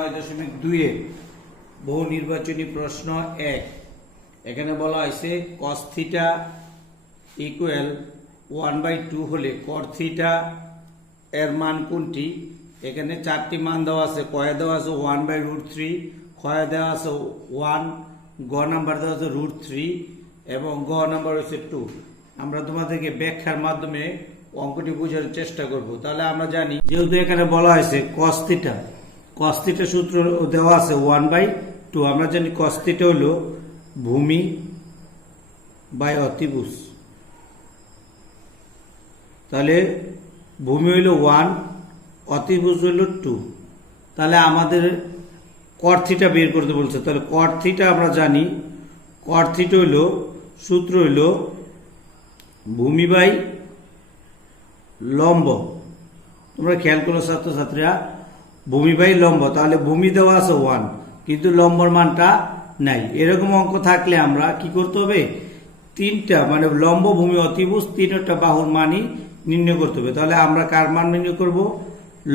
9.2 বহু নির্বাচনী প্রশ্ন 1 এখানে বলা হয়েছে cos থিটা ইকুয়াল 1/2 হলে cot থিটা এর মান কোনটি। এখানে চারটি মান দেওয়া আছে, কয়ে দেওয়া আছে 1/√3, ক্ষয়ে দেওয়া আছে 1, গ নাম্বার দেওয়া আছে √3 এবং গ নাম্বার হচ্ছে 2। আমরা তোমাদেরকে ব্যাখ্যার মাধ্যমে অঙ্কটি বোঝার চেষ্টা করব। তাহলে আমরা জানি যেহেতু এখানে বলা হয়েছে cos থিটা সূত্র দেওয়া আছে 1/2, আমরা জানি cos থিটা হলো ভূমি বাই অতিভুজ। তাহলে ভূমি হইল 1, অতিভুজ হইল 2। তাহলে আমাদের cot থিটা বের করতে বলছে। তাহলে cot থিটা আমরা জানি, cot থিটা হইল সূত্র হইল ভূমি বাই লম্ব। তোমরা খেয়াল করো ছাত্রছাত্রীরা, ভূমি বাই লম্ব। তাহলে ভূমি দেওয়া আছে 1 কিন্তু লম্বর মানটা নাই। এরকম অঙ্ক থাকলে আমরা কি করতে হবে, তিনটা মানে লম্ব ভূমি অতিভুজ তিনটা বাহুর মানই নির্ণয় করতে হবে। তাহলে আমরা কার মান নির্ণয় করব,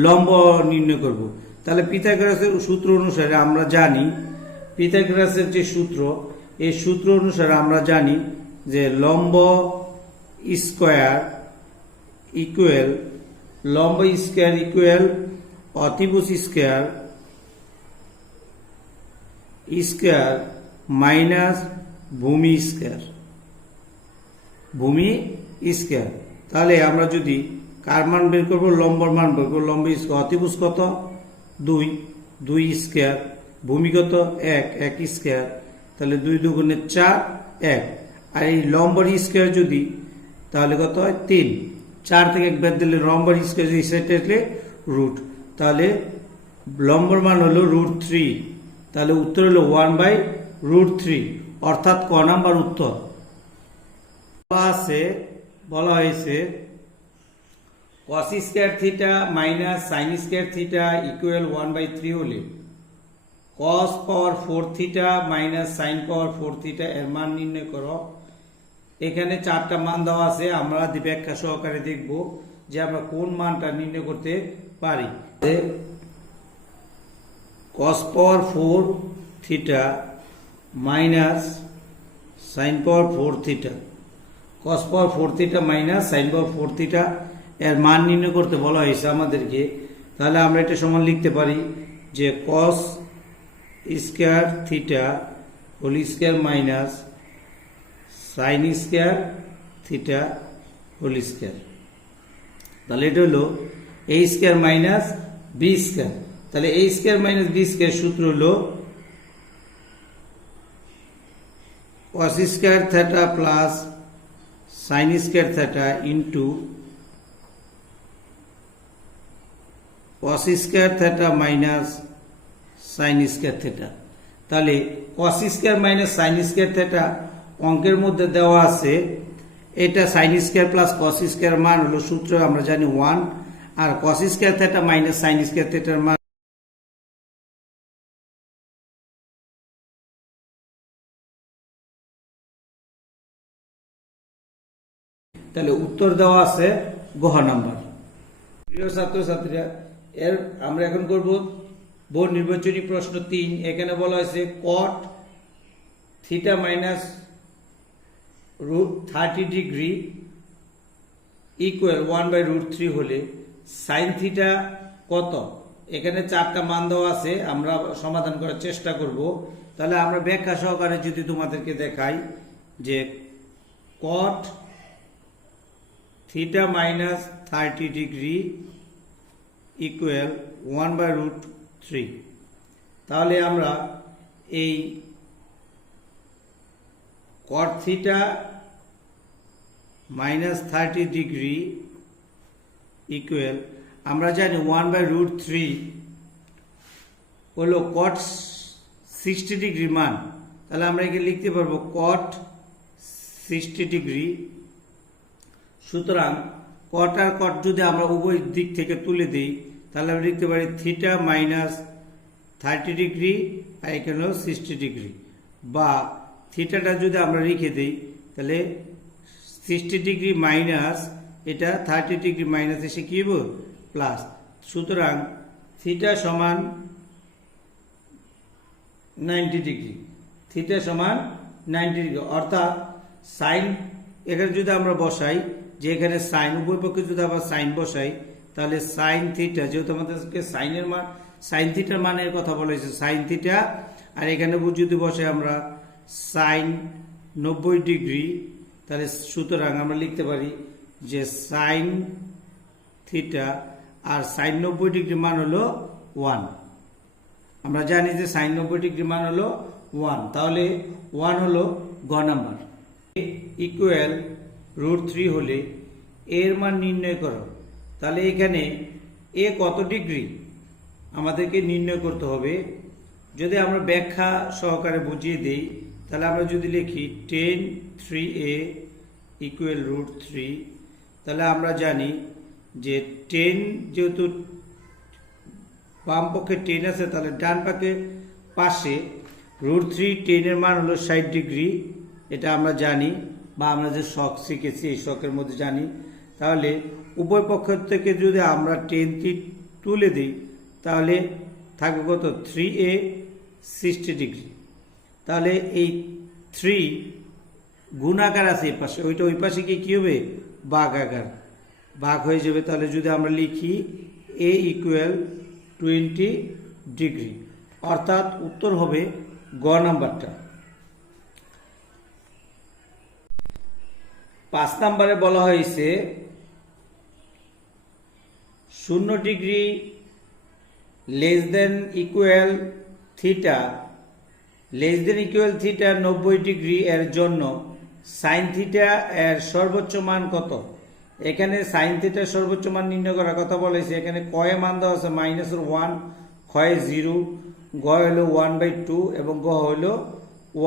লম্ব নির্ণয় করব। তাহলে পিথাগোরাসের সূত্র অনুসারে আমরা জানি, পিথাগোরাসের যে সূত্র, এই সূত্র অনুসারে আমরা জানি যে লম্ব স্কয়ার ইকুয়াল অতিভুজ স্কয়ার মাইনাস ভূমি স্কয়ার। তাহলে আমরা যদি কার মান বের করবো, লম্বর মান বের করবো। লম্ব স্কয়ার, অতিভুজ কত 2 স্কয়ার, ভূমি কত 1 স্কয়ার। তাহলে 2 2 4 1। আর এই লম্বর স্কয়ার যদি তাহলে কত হয় 3, 4 থেকে 1 বাদ দিলে লম্বর স্কয়ার এই সাইডে আসলে রুট। তাহলে লম্বর মান হলো √3। তাহলে উত্তর হলো 1/√3, অর্থাৎ ক নাম্বার উত্তর। বলা হয়েছে cos square theta minus sin square theta equal 1/3 হলে cos পাওয়ার 4 থিটা মাইনাস sin পাওয়ার 4 থিটা এর মান নির্ণয় করো। এখানে চারটা মান দেওয়া আছে, আমরা ব্যাখ্যা সহকারে দেখব যে আমরা কোন মানটা নির্ণয় করতে পারি। cos পাওয়ার 4 থিটা মাইনাস sin পাওয়ার 4 থিটা, cos পাওয়ার 4 থিটা মাইনাস sin পাওয়ার 4 থিটা এর মান নির্ণয় করতে বলা হয়েছে আমাদেরকে। তাহলে আমরা এটা সমান লিখতে পারি যে cos square theta whole square minus sin square theta whole square. তাহলে এটা হলো a square minus b square. তাহলে a square minus b square সূত্র হলো cos square theta plus sin square theta into cos square theta minus sin square theta. তাহলে cos square minus sin square theta অঙ্কের মধ্যে দেওয়া আছে, এটা sin square plus cos square মান হলো সূত্র আমরা জানি 1, আর cos square theta minus sin square থিটার মান তাহলে উত্তর দেওয়া আছে গ নাম্বার। প্রিয় ছাত্রছাত্রীরা, এর আমরা এখন করব বহু নির্বাচনী প্রশ্ন 3। এখানে বলা হয়েছে cot theta minus √30 degree equal 1/√3 হলে sin থিটা কত। এখানে চারটা মান দেওয়া আছে, আমরা সমাধান করার চেষ্টা করব। তাহলে আমরা ব্যাখ্যা সহকারে যদি তোমাদেরকে দেখাই যে cot theta minus 30 degree equal 1/√3। তাহলে আমরা এই cot theta minus 30 degree equal আমরা জানি 1/√3 হলো cot 60 ডিগ্রি মান। তাহলে আমরা একে লিখতে পারবো cot 60 ডিগ্রি। সুতরাং cot আর cot যদি আমরা উভয় দিক থেকে তুলে দিই তাহলে আমরা লিখতে পারি থিটা মাইনাস 30 ডিগ্রি আর এখানে হলো 60 ডিগ্রি, বা থিটাটা যদি আমরা রেখে দিই তাহলে 60 ডিগ্রি মাইনাস এটা 30 ডিগ্রি মাইনাস এসে কি হবে প্লাস। সুতরাং থিটা সমান 90 ডিগ্রি, থিটা সমান 90 ডিগ্রি। অর্থাৎ সাইন এখানে যদি আমরা বসাই, যে এখানে সাইন উভয় পক্ষে যদি আবার সাইন বসাই, তাহলে সাইন থিটা, যেহেতু আমাদেরকে সাইনের মান, সাইন থিটার মানের কথা বলা হয়েছে, সাইন থিটা, আর এখানে যদি বসাই আমরা সাইন 90 ডিগ্রি, তাহলে সুতরাং আমরা লিখতে পারি যে সাইন থিটা আর সাইন 90 ডিগ্রি মান হলো 1। আমরা জানি যে সাইন 90 ডিগ্রি মান হলো 1, তাহলে 1 হলো গ নাম্বার। ইকুয়াল √3 হলে এর মান নির্ণয় করো। তাহলে এখানে এ কত ডিগ্রি আমাদেরকে নির্ণয় করতে হবে। যদি আমরা ব্যাখ্যা সহকারে বুঝিয়ে দেই, তাহলে আমরা যদি লিখি tan 3a ইকুয়াল √3, তাহলে আমরা জানি যে 10 যেহেতু বাম পক্ষে 10 আছে, তাহলে ডান পাশে √3 10 এর মান হলো 60 ডিগ্রি। এটা আমরা জানি, বা আমরা যে শক শিখেছি এই শকের মধ্যে জানি। তাহলে উভয় পক্ষ থেকে যদি আমরা 10 তুলে দিই, তাহলে থাকবে কত 3a 60 ডিগ্রি। তাহলে এই 3 গুণাকার আছে এই পাশে, ওইটা ওই পাশে কি হবে ভাগাকার, ভাগ হয়ে যাবে। তাহলে যদি আমরা লিখি a ইকুয়াল 20 ডিগ্রি, অর্থাৎ উত্তর হবে গ নাম্বারটা। 5 নম্বরে বলা হয়েছে 0 degree less than equal theta 90 degree এর জন্য সাইন থিটা এর সর্বোচ্চ মান কত। এখানে সাইন থিটার সর্বোচ্চ মান নির্ণয় করার কথা বলেছে। এখানে কয়ে মান দেওয়া আছে -1, ক্ষয়ে 0, গ হলো 1/2 এবং গ হলো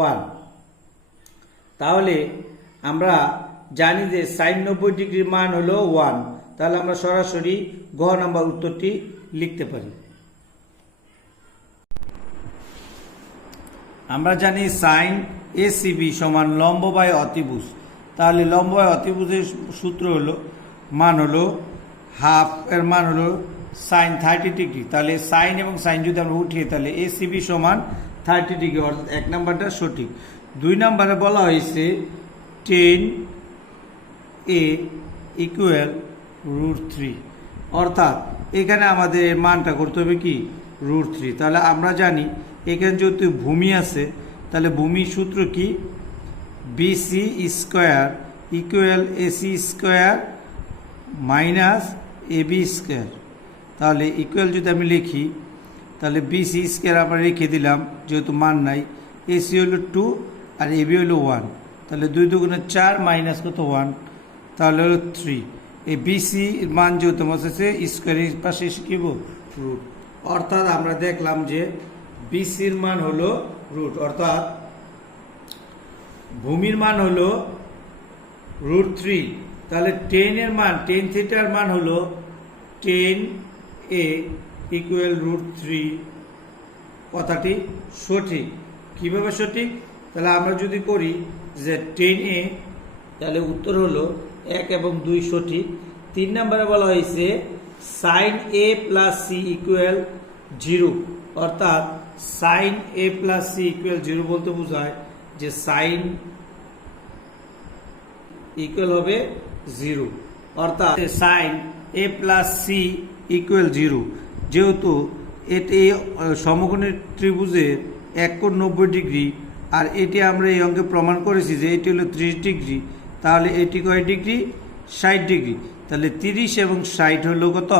1। তাহলে আমরা জানি যে সাইন 90 ডিগ্রির মান হলো 1, তাহলে আমরা সরাসরি গ নাম্বার উত্তরটি লিখতে পারি। আমরা জানি সাইন ACB সমান লম্ব বাই অতিভুজ। তাহলে লম্ব বাই অতিভুজের সূত্র হলো মান হলো হাফ, এর মান হলো সাইন 30 ডিগ্রি। তাহলে সাইন এবং সাইন যদি আমরা উঠিয়ে, তাহলে ACB সমান 30 ডিগ্রি, অর্থাৎ 1 নাম্বারটা সঠিক। 2 নম্বরে বলা হয়েছে 10a ইকুয়াল √3, অর্থাৎ এখানে আমাদের মানটা করতে হবে কি √3। তাহলে আমরা জানি এখানে যেহেতু ভূমি আছে, তাহলে ভূমির সূত্র কি BC square equal AC square minus AB square. তাহলে ইকুয়াল যদি আমি লিখি, তাহলে BC স্কোয়ার আমরা রেখে দিলাম যেহেতু মান নাই, AC হলো 2 আর AB হলো 1, তাহলে 2 2 4 মাইনাস কত 1, তাহলে হলো 3। এই BC মান যেহেতু বসেছে স্কোয়ারের পাশে এসে কি রুট, অর্থাৎ আমরা দেখলাম যে BCর মান হলো রুট, অর্থাৎ ভূমির মান হলো √3। তাহলে 10 এর মান, tan থিটার মান হলো 10a ইকুয়াল √3। কথাটি সঠিক। কিভাবে সঠিক? তাহলে আমরা যদি করি যে 10a, তাহলে উত্তর হলো 1 এবং 2 সঠিক। 3 নম্বরে বলা হয়েছে sine a plus c equal 0, অর্থাৎ sine a plus c equal 0 বলতে বোঝায় যে সাইন ইকুয়াল হবে 0, অর্থাৎ sine a plus c equal 0। যেহেতু এটি সমকোণী ত্রিভুজের এক কোণ 90 ডিগ্রি, আর এটি আমরা এই অঙ্কে প্রমাণ করেছি যে এটি হলো 30 ডিগ্রি, তাহলে এটি কয় ডিগ্রি 60 ডিগ্রি। তাহলে 30 এবং 60 হলো কত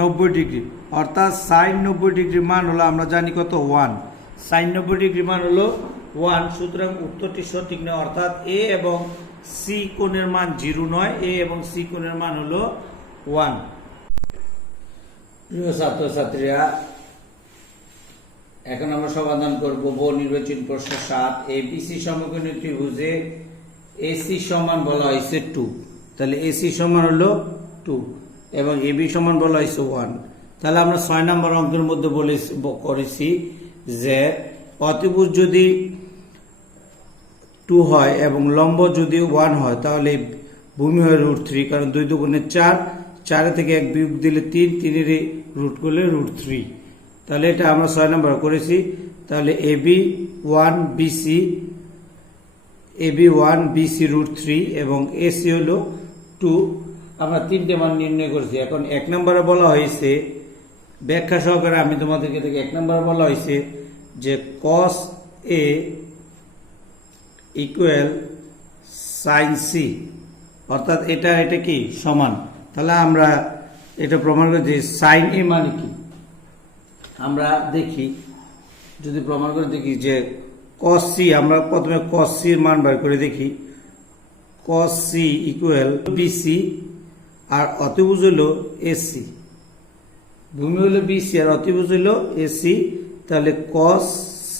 90 ডিগ্রি, অর্থাৎ সাইন 90 ডিগ্রির মান হলো আমরা জানি কত 1, সাইন 90 ডিগ্রির মান হলো 1। সুতরাং উত্তরটি সঠিক নয়, অর্থাৎ এ এবং সি কোণের মান 0 নয়, এ এবং সি কোণের মান হলো 1। প্রিয় ছাত্রছাত্রীরা, এখন আমরা সমাধান করব বহু নির্বাচনী প্রশ্ন 7। ABC সমকোণী ত্রিভুজে AC সমান বলা হয়েছে 2, তাহলে AC সমান হলো 2 এবং AB সমান বলা হয়েছে 1। তাহলে আমরা 6 নম্বর অঙ্কের মধ্যে করেছি যে অতিভুজ যদি 2 হয় এবং লম্ব যদি 1 হয়, তাহলে ভূমি হয় √3, কারণ 2 2 4, 4 থেকে 1 বিয়োগ দিলে 3, 3 এর রুট করলে √3। তাহলে এটা আমরা 6 নম্বর করেছি। তাহলে AB1 BC √3 এবং AC হলো 2। আমরা 3টে মান নির্ণয় করেছি। এখন 1 নম্বরে বলা হয়েছে, ব্যাখ্যা সহকারে আমি তোমাদেরকে দেখি, 1 নম্বরে বলা হয়েছে যে cos A equal sin C, অর্থাৎ এটা কি সমান। তাহলে আমরা এটা প্রমাণ করছি sin A মানে কি, আমরা দেখি, যদি প্রমাণ করে দেখি যে cos C, আমরা প্রথমে cos C এর মান বের করে দেখি। cos C ইকুয়াল BC আর অতিভুজ হলো AC, ভূমি হলো BC আর অতিভুজ হলো AC। তাহলে cos C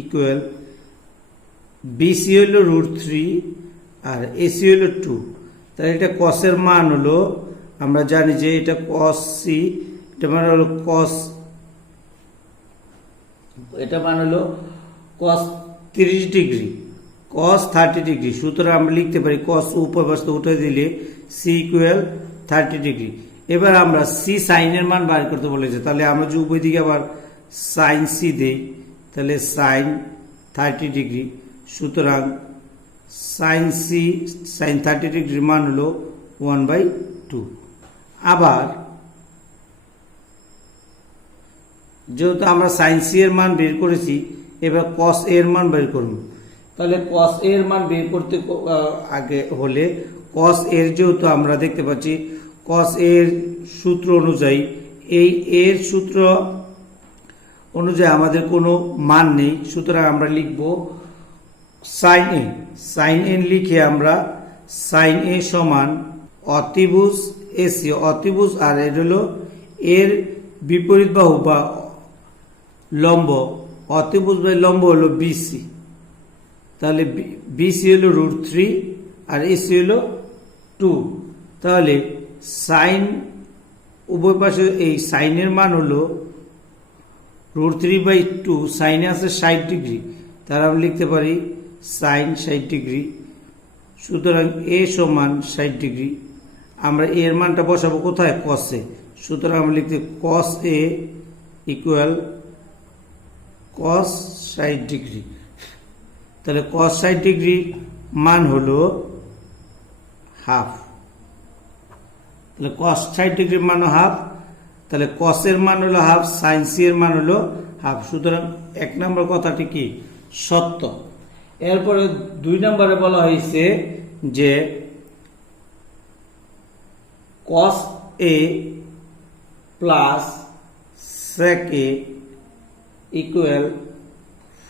ইকুয়াল BC হলো √3 আর AC হলো 2। তাহলে এটা cos এর মান হলো, আমরা জানি যে এটা cos C, এটা মান হলো এটা মান হলো cos 30 ডিগ্রি, cos 30 ডিগ্রি। সুতরাং আমরা লিখতে পারি cos উপর বসতে উঠে দিলে C ইকুয়াল 30 ডিগ্রি। এবার আমরা C sin এর মান বের করতে বলেছে। তাহলে আমরা যদি উভয় দিকে আবার sin C দেই, তাহলে sin 30 ডিগ্রি। সুতরাং sin C sin 30 ডিগ্রির মান হলো 1/2। আবার যেহেতু আমরা sin C এর মান বের করেছি, এবার cos A এর মান বের করব। তাহলে cos A এর মান বের করতে আগে হলে cos A এর, যেহেতু আমরা দেখতে পাচ্ছি cos A এর সূত্র অনুযায়ী, এই এর সূত্র অনুযায়ী আমাদের কোনো মান নেই। সুতরাং আমরা লিখব sin A। sin A লিখে আমরা sin A সমান অতিভুজ AC, অতিভুজ আর এর হলো এর বিপরীত বাহু বা লম্ব, অতিভুজ বা লম্ব হলো BC। তাহলে BC হলো √3 আর AC হলো 2। তাহলে সাইন উভয় পাশে এই সাইনের মান হলো √3/2, সাইনে আছে 60 ডিগ্রি, তাহলে আমরা লিখতে পারি সাইন 60 ডিগ্রি। সুতরাং A সমান 60 ডিগ্রি। আমরা এর মানটা বসাবো কোথায়, cos A। সুতরাং আমরা লিখতে cos A equal cos 60 degree. তাহলে cos 60 ডিগ্রি মান হলো হাফ। তাহলে cos 60 ডিগ্রির মান হাফ। তাহলে cos এর মান হলো হাফ, sin C এর মান হলো হাফ। সুতরাং 1 নম্বর কথাটি কি সত্য। এরপরে 2 নম্বরে বলা হয়েছে যে cos A plus sec A equal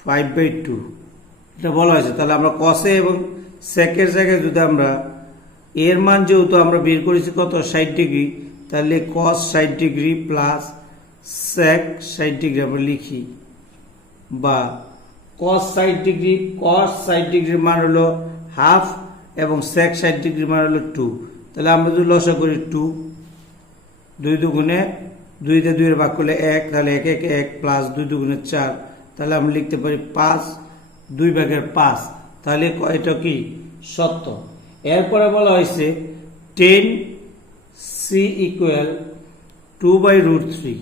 5/2, এটা বলা হয়েছে। তাহলে আমরা cos A এবং sec এর জায়গায় যদি আমরা এর মান, যেহেতু আমরা বের করেছি কত 60 ডিগ্রি, তাহলে cos 60 degree plus sec 60 degree আমরা লিখি, বা cos 60 ডিগ্রি, cos 60 ডিগ্রির মান হলো হাফ এবং sec 60 ডিগ্রির মান হলো 2। তাহলে আমরা যদি লসা করি 2, 2 দুগুণে 2 দিয়ে 2 এর ভাগ করলে 1, তাহলে 1 1 1 প্লাস 2 দুগুণে 4, তাহলে আমরা লিখতে পারি 5, 2/5। তাহলে এটা কি সত্য। এরপরে বলা হয়েছে 10C ইকুয়াল 2/√3।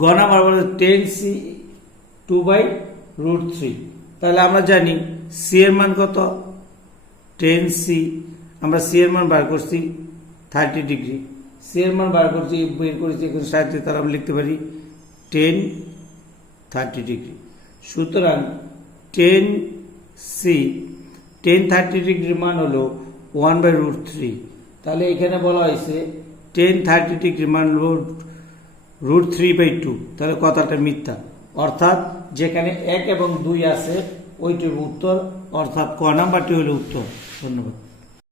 গ নাম্বার বলে 10C 2/√3। তাহলে আমরা জানি C এর মান কত, 10C, আমরা C এর মান বার করছি 30 ডিগ্রি, C এর মান বের করেছি এখন 60, তাহলে আমরা লিখতে পারি 10 30 ডিগ্রি। সুতরাং 10C 10-30 ডিগ্রির মান হলো 1/√3। তাহলে এখানে বলা হয়েছে 10-30 ডিগ্রির মান হলো √3/2। তাহলে কথাটা মিথ্যা, অর্থাৎ যেখানে 1 এবং 2 আছে ওইটির উত্তর, অর্থাৎ ক নাম্বারটি হলো উত্তর। ধন্যবাদ।